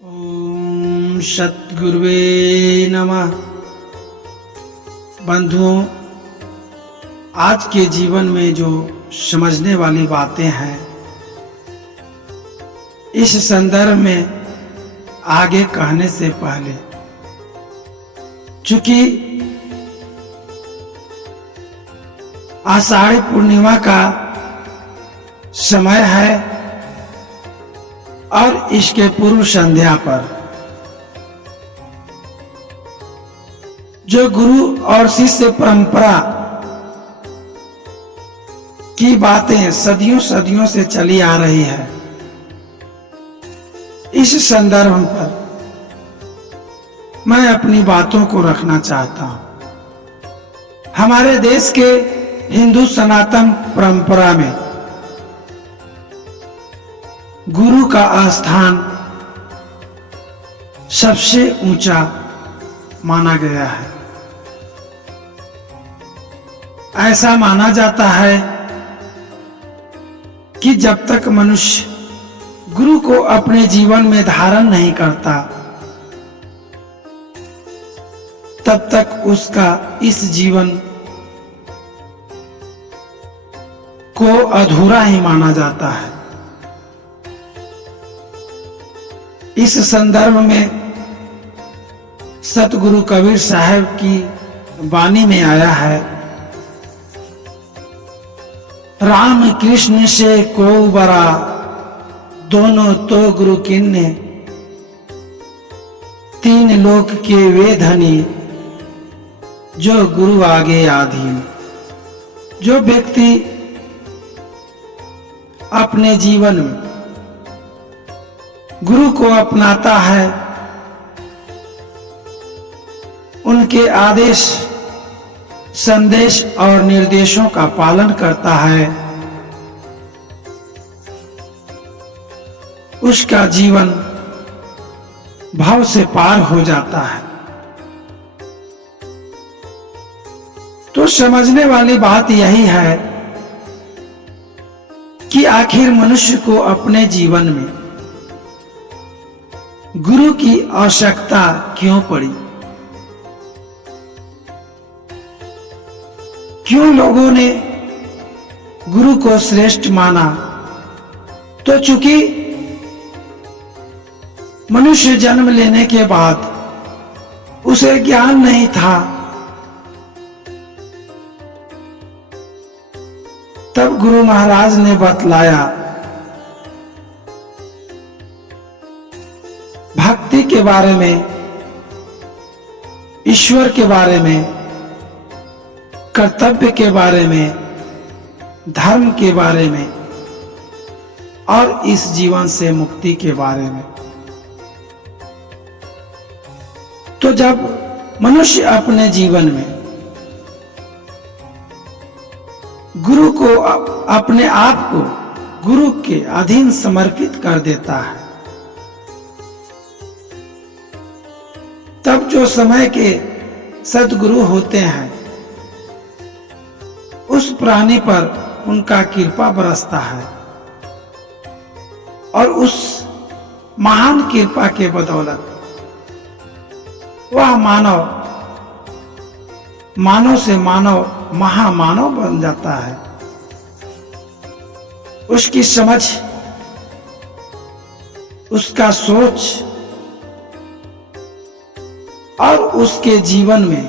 ओम सद्गुरुवे नमः। बंधुओं, आज के जीवन में जो समझने वाली बातें हैं, इस संदर्भ में आगे कहने से पहले, चूंकि आषाढ़ी पूर्णिमा का समय है और इसके पूर्व संध्या पर जो गुरु और शिष्य परंपरा की बातें सदियों सदियों से चली आ रही है, इस संदर्भ पर मैं अपनी बातों को रखना चाहता हूं। हमारे देश के हिंदू सनातन परंपरा में गुरु का स्थान सबसे ऊंचा माना गया है। ऐसा माना जाता है कि जब तक मनुष्य गुरु को अपने जीवन में धारण नहीं करता, तब तक उसका इस जीवन को अधूरा ही माना जाता है। इस संदर्भ में सतगुरु कबीर साहब की वाणी में आया है, राम कृष्ण से को बरा, दोनों तो गुरु किन्ने, तीन लोक के वे धनी, जो गुरु आगे आधीन। जो व्यक्ति अपने जीवन में गुरु को अपनाता है, उनके आदेश, संदेश और निर्देशों का पालन करता है, उसका जीवन भव से पार हो जाता है। तो समझने वाली बात यही है कि आखिर मनुष्य को अपने जीवन में गुरु की आवश्यकता क्यों पड़ी? क्यों लोगों ने गुरु को श्रेष्ठ माना? तो चूंकि मनुष्य जन्म लेने के बाद उसे ज्ञान नहीं था, तब गुरु महाराज ने बतलाया, भक्ति के बारे में, ईश्वर के बारे में, कर्तव्य के बारे में, धर्म के बारे में और इस जीवन से मुक्ति के बारे में। तो जब मनुष्य अपने जीवन में गुरु को, अपने आप को गुरु के अधीन समर्पित कर देता है, तब जो समय के सद्गुरु होते हैं, उस प्राणी पर उनका कृपा बरसता है और उस महान कृपा के बदौलत वह मानव से मानव महामानव बन जाता है। उसकी समझ, उसका सोच और उसके जीवन में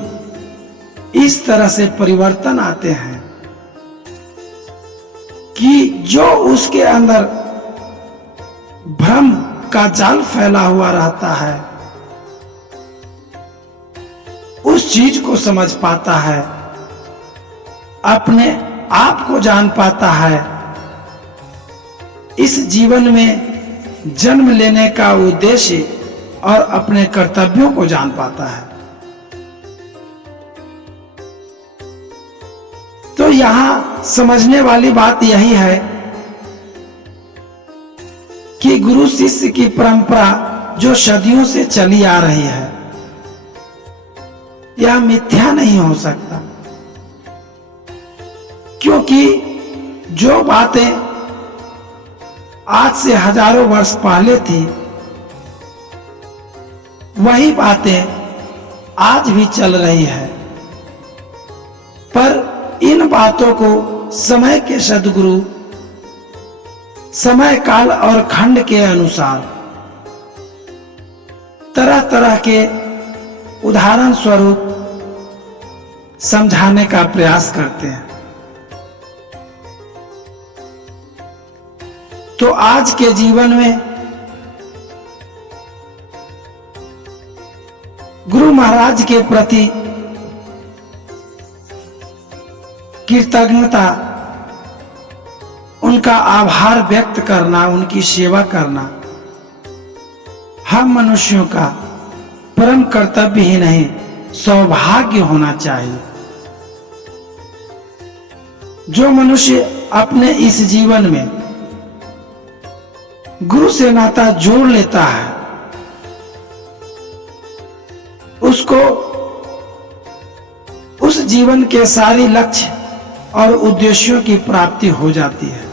इस तरह से परिवर्तन आते हैं कि जो उसके अंदर भ्रम का जाल फैला हुआ रहता है, उस चीज को समझ पाता है, अपने आप को जान पाता है, इस जीवन में जन्म लेने का उद्देश्य और अपने कर्तव्यों को जान पाता है। तो यहां समझने वाली बात यही है कि गुरु शिष्य की परंपरा जो सदियों से चली आ रही है, यह मिथ्या नहीं हो सकता, क्योंकि जो बातें आज से हजारों वर्ष पहले थी, वही बातें आज भी चल रही है, पर इन बातों को समय के सद्गुरु समय काल और खंड के अनुसार तरह तरह के उदाहरण स्वरूप समझाने का प्रयास करते हैं। तो आज के जीवन में गुरु महाराज के प्रति कृतज्ञता, उनका आभार व्यक्त करना, उनकी सेवा करना हम मनुष्यों का परम कर्तव्य ही नहीं, सौभाग्य होना चाहिए। जो मनुष्य अपने इस जीवन में गुरु से नाता जोड़ लेता है, उसको उस जीवन के सारे लक्ष्य और उद्देश्यों की प्राप्ति हो जाती है।